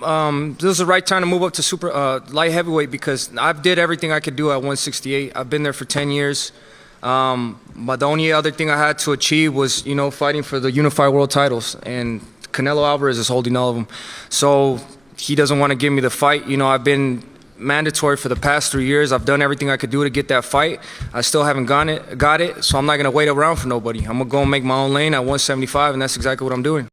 This is the right time to move up to super light heavyweight because I did everything I could do at 168. I've been there for 10 years. But the only other thing I had to achieve was, fighting for the unified world titles, and Canelo Alvarez is holding all of them. So he doesn't want to give me the fight. I've been mandatory for the past 3 years. I've done everything I could do to get that fight. I still haven't got it. So I'm not gonna wait around for nobody. I'm gonna go and make my own lane at 175, and that's exactly what I'm doing.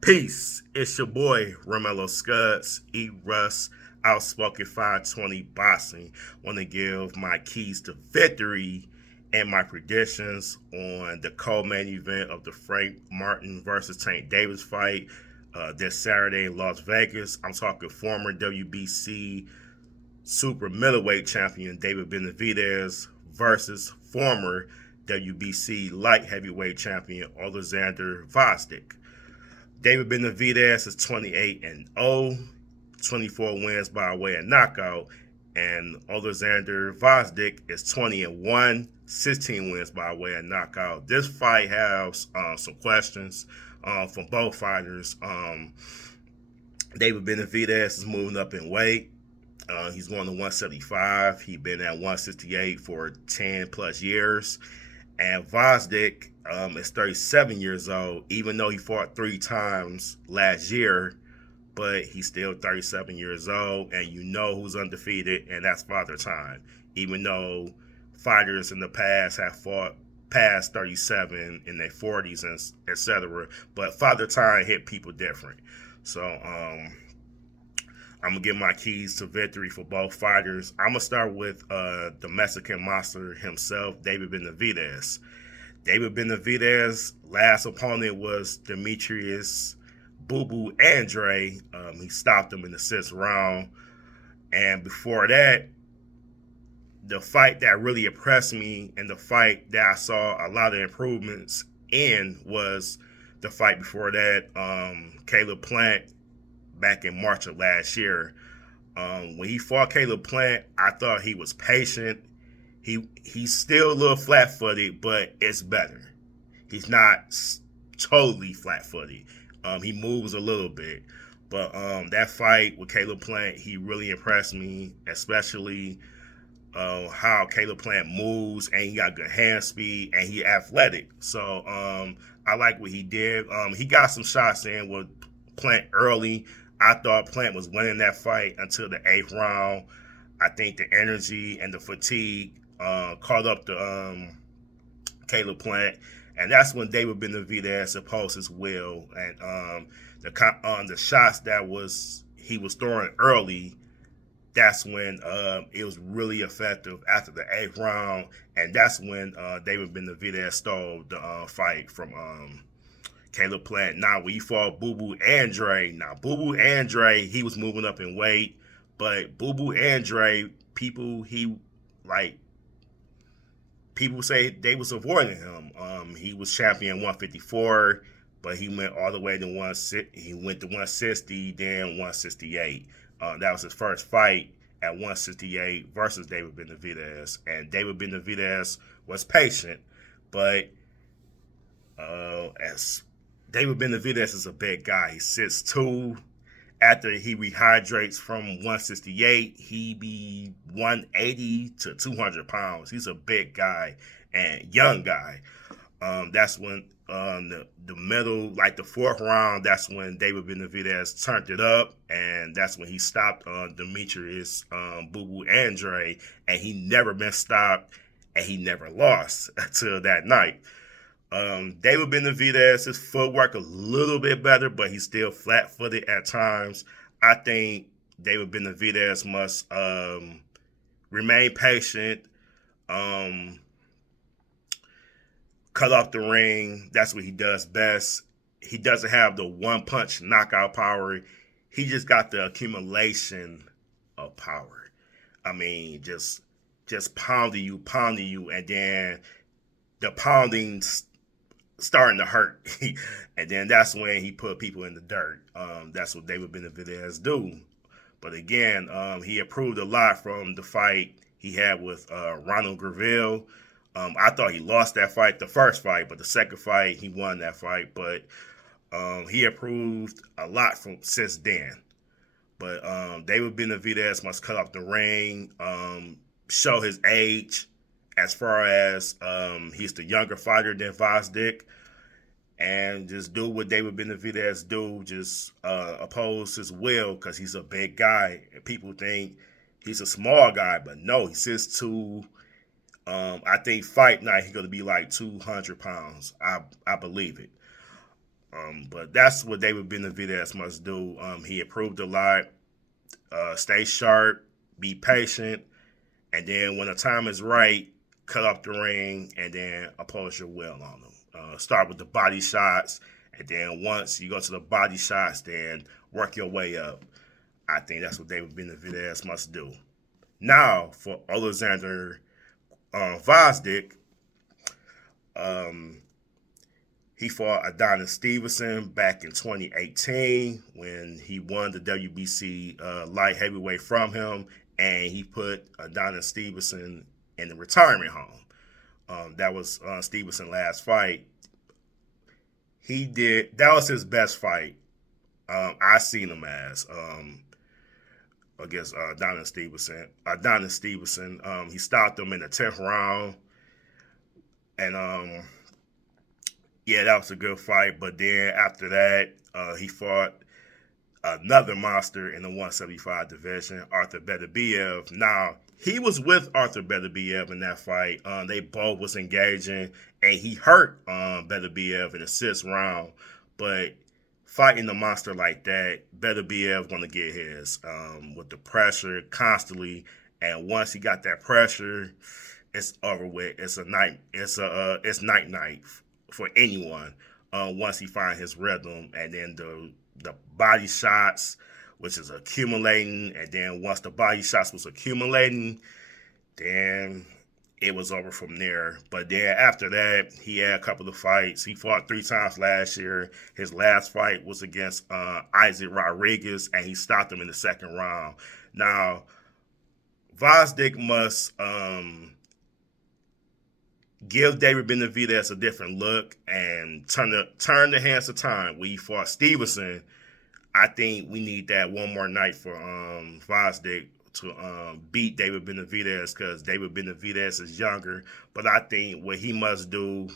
Peace. It's your boy, Romello Scuds, E. Russ, Outspoken 520 Boxing. Want to give my keys to victory and my predictions on the co-main event of the Frank Martin versus Tank Davis fight this Saturday in Las Vegas. I'm talking former WBC super middleweight champion David Benavidez versus former WBC light heavyweight champion Oleksandr Gvozdyk. David Benavidez is 28-0, 24 wins by way of knockout, and Oleksandr Gvozdyk is 20-1, 16 wins by way of knockout. This fight has some questions from both fighters. David Benavidez is moving up in weight. He's going to 175. He's been at 168 for 10 plus years. And Gvozdyk is 37 years old, even though he fought 3 times last year, but he's still 37 years old, and who's undefeated, and that's Father Time, even though fighters in the past have fought past 37 in their 40s, and etc. But Father Time hit people different. So I'm going to give my keys to victory for both fighters. I'm going to start with the Mexican monster himself, David Benavidez. David Benavidez' last opponent was Demetrius Boo Boo Andre. He stopped him in the 6th round. And before that, the fight that really impressed me and the fight that I saw a lot of improvements in was the fight before that, Caleb Plant, back in March of last year. When he fought Caleb Plant, I thought he was patient. He's still a little flat-footed, but it's better. He's not totally flat-footed. He moves a little bit. But that fight with Caleb Plant, he really impressed me, especially how Caleb Plant moves, and he got good hand speed, and he athletic. So I like what he did. He got some shots in with Plant early. I thought Plant was winning that fight until the 8th round. I think the energy and the fatigue caught up to Caleb Plant, and that's when David Benavidez opposed his will. And the shots that he was throwing early, that's when it was really effective after the 8th round, and that's when David Benavidez stole the fight from Caleb Plant. Now, when he fought Boo Boo Andre, he was moving up in weight, but Boo Boo Andre, people say they was avoiding him. He was champion 154, but he went all the way to 160, then 168. That was his first fight at 168 versus David Benavidez, and David Benavidez was patient, but as David Benavidez is a big guy. He's 6'2". After he rehydrates from 168, he be 180 to 200 pounds. He's a big guy and young guy. That's when the middle, like the 4th round, that's when David Benavidez turned it up, and that's when he stopped Demetrius Boo Boo Andre, and he never been stopped, and he never lost until that night. David Benavidez, his footwork a little bit better, but he's still flat-footed at times. I think David Benavidez must remain patient, cut off the ring. That's what he does best. He doesn't have the one-punch knockout power. He just got the accumulation of power. I mean, just pounding you, and then the pounding starting to hurt. And then that's when he put people in the dirt. That's what David Benavidez do. But again, he improved a lot from the fight he had with Ronald Graville. I thought he lost that fight, the first fight, but the second fight, he won that fight. But He improved a lot from since then. But David Benavidez must cut off the ring, show his age as far as he's the younger fighter than Gvozdyk, and just do what David Benavidez do, just oppose his will because he's a big guy. And people think he's a small guy, but no, he's 6'2". I think fight night he's going to be like 200 pounds. I believe it. But that's what David Benavidez must do. He improved a lot. Stay sharp, be patient, and then when the time is right, cut up the ring and then oppose your will on them. Start with the body shots, and then once you go to the body shots, then work your way up. I think that's what David Benavidez must do. Now, for Oleksandr Gvozdyk, he fought Adonis Stevenson back in 2018 when he won the WBC light heavyweight from him, and he put Adonis Stevenson in the retirement home. That was Stevenson's last fight. That was his best fight I seen him as against Adonis Stevenson. He stopped him in the 10th round, and yeah, that was a good fight. But then after that, he fought another monster in the 175 division, Arthur Beterbiev. Now, he was with Arthur Beterbiev in that fight. They both was engaging, and he hurt Beterbiev in the 6th round. But fighting a monster like that, Beterbiev going to get his with the pressure constantly. And once he got that pressure, it's over with. It's night for anyone once he find his rhythm. And then the body shots, which is accumulating, and then once the body shots was accumulating, then it was over from there. But then after that, he had a couple of fights. He fought 3 times last year. His last fight was against Isaac Rodriguez, and he stopped him in the 2nd round. Now, Gvozdyk must give David Benavidez a different look and turn the hands of time. We fought Stevenson. I think we need that one more night for Gvozdyk to beat David Benavidez because David Benavidez is younger. But I think what he must do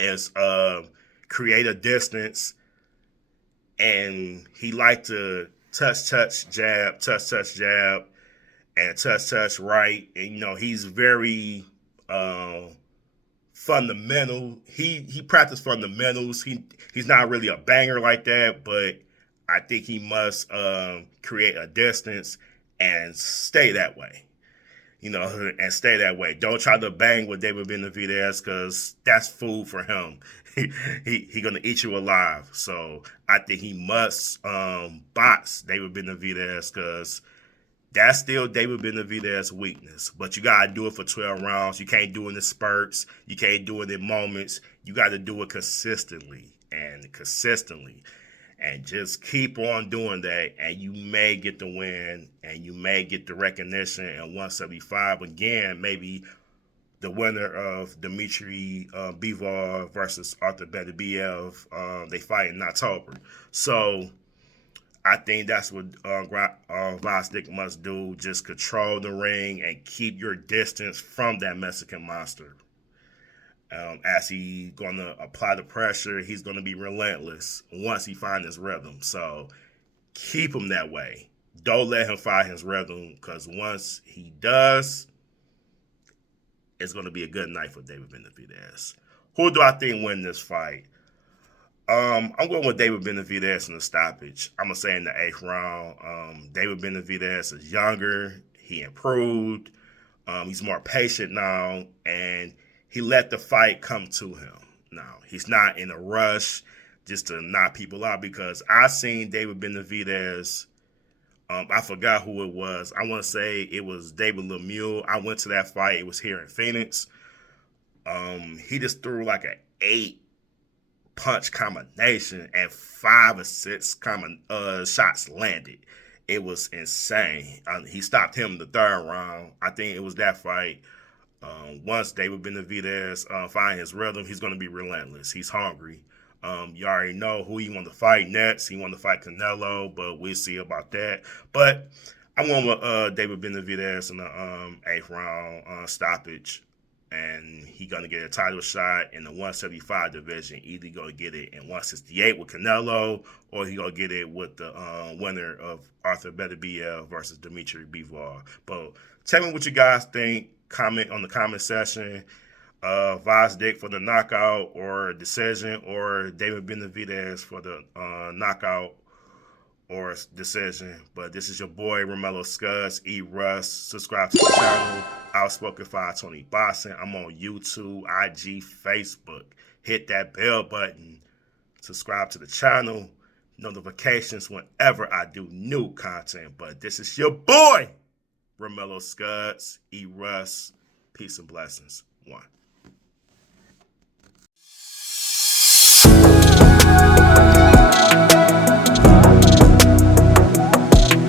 is create a distance, and he like to touch, jab, and touch, right. And, he's very fundamental. He practiced fundamentals. He's not really a banger like that, but I think he must create a distance and stay that way. And stay that way. Don't try to bang with David Benavidez because that's food for him. He gonna eat you alive. So I think he must box David Benavidez because that's still David Benavidez's weakness. But you got to do it for 12 rounds. You can't do it in spurts. You can't do it in moments. You got to do it consistently. And just keep on doing that, and you may get the win, and you may get the recognition. And 175, again, maybe the winner of Dmitry Bivol versus Arthur Beterbiev, they fight in October. So I think that's what Gvozdyk must do. Just control the ring and keep your distance from that Mexican monster. As he's going to apply the pressure, he's going to be relentless once he finds his rhythm. So keep him that way. Don't let him find his rhythm because once he does, it's going to be a good night for David Benavidez. Who do I think win this fight? I'm going with David Benavidez in the stoppage. I'm going to say in the 8th round. David Benavidez is younger. He improved. He's more patient now, and he let the fight come to him. Now, he's not in a rush just to knock people out because I seen David Benavidez. I forgot who it was. I want to say it was David Lemieux. I went to that fight. It was here in Phoenix. He just threw like an 8-punch combination and 5 or 6 shots landed. It was insane. He stopped him in the 3rd round. I think it was that fight. Once David Benavidez find his rhythm, he's going to be relentless. He's hungry. You already know who he want to fight next. He want to fight Canelo, but we'll see about that. But I'm going with David Benavidez in the 8th round stoppage. And he going to get a title shot in the 175 division. Either going to get it in 168 with Canelo, or he going to get it with the winner of Arthur Beterbiev versus Dimitri Bivol. But tell me what you guys think. Comment on the comment section. Gvozdyk for the knockout or decision, or David Benavidez for the knockout or decision. But this is your boy Romello Scuds. Eat Russ. Subscribe to the channel. Outspoken 520 Boxing. I'm on YouTube, IG, Facebook. Hit that bell button. Subscribe to the channel. Notifications whenever I do new content. But this is your boy Romello Scuds. Eat Russ. Peace and blessings. One.